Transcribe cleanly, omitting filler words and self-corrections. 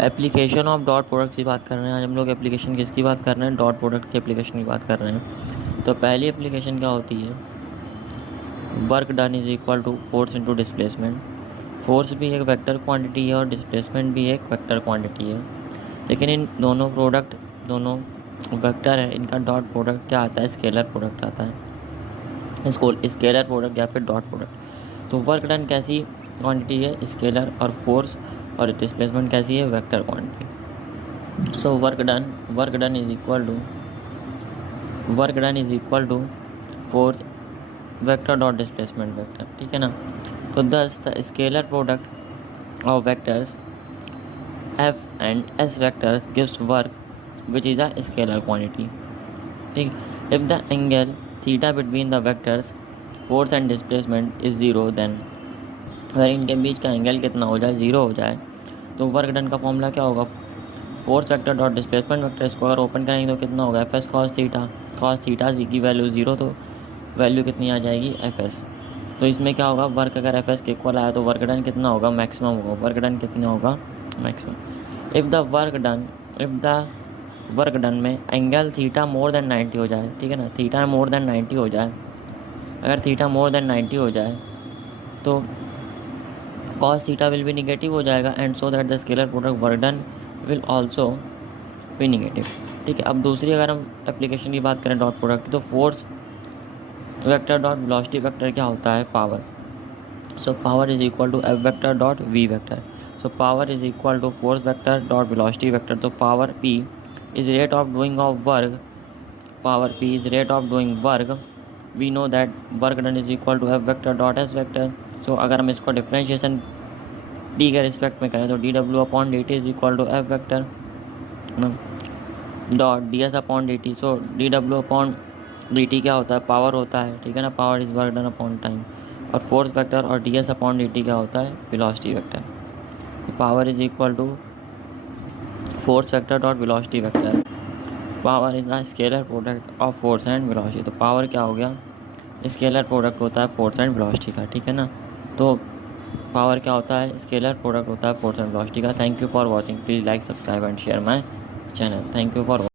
Application of dot product की बात कर रहे हैं। आज हम लोग एप्लीकेशन किसकी बात कर रहे हैं? डॉट प्रोडक्ट की एप्लीकेशन की बात कर रहे हैं। तो पहली एप्लीकेशन क्या होती है? Work done is equal to force into displacement. Force भी एक वेक्टर क्वांटिटी है और डिस्प्लेसमेंट भी एक वेक्टर क्वांटिटी है, लेकिन इन दोनों वेक्टर है, इनका डॉट प्रोडक्ट क्या आता है? स्केलर प्रोडक्ट आता है। इसको स्केलर प्रोडक्ट या फिर डॉट प्रोडक्ट। तो वर्क डन कैसी क्वांटिटी है? स्केलर। और फोर्स और डिस्प्लेसमेंट कैसी है? Vector quantity. So work done is equal to force vector dot displacement vector, ठीक है ना। तो thus the scalar product of vectors F and S vectors gives work which is a scalar quantity, ठीक। If the angle theta between the vectors force and displacement is zero, then अगर इनके बीच का angle कितना हो जाए? Zero हो जाए, तो वर्क डन का फॉर्मूला क्या होगा? Force vector dot displacement vector. इसको अगर ओपन करेंगे तो कितना होगा? एफ एस कॉस थीटा की वैल्यू ज़ीरो, तो वैल्यू कितनी आ जाएगी? F S. तो इसमें क्या होगा? वर्क अगर एफ एस के इक्वल आया तो वर्क डन कितना होगा? मैक्सिमम होगा। वर्क डन कितना होगा? Maximum. If the work done में एंगल थीटा मोर देन 90 हो जाए, ठीक है ना, थीटा मोर देन 90 हो जाए, अगर थीटा मोर देन 90 हो जाए तो cos theta will be negative हो जाएगा, and so that the scalar product work done will also be negative, ठीक है। अब दूसरी अगर हम एप्लीकेशन की बात करें डॉट प्रोडक्ट की, तो force vector dot velocity vector क्या होता है? Power. So power is equal to F vector dot V vector. So power is equal to force vector dot velocity vector. तो power P is rate of doing of work, power p is rate of doing work. We know that work done is equal to f vector dot s vector. So अगर हम इसको differentiation d के respect में करें तो dw upon dt is equal to f vector dot ds upon dt। So dw upon dt क्या होता है? पावर होता है, ठीक है ना। Power is work done upon time. और फोर्स वेक्टर और ds अपॉन dt क्या होता है? Velocity vector. तो power is equal to force vector dot velocity vector. Power is the scalar product of force and velocity. तो power क्या हो गया? स्केलर प्रोडक्ट होता है फोर्स एंड वेलोसिटी का, ठीक है ना। तो पावर क्या होता है? स्केलर प्रोडक्ट होता है फोर्स एंड वेलोसिटी का। Thank you for watching. Please like, subscribe and share my channel. Thank you for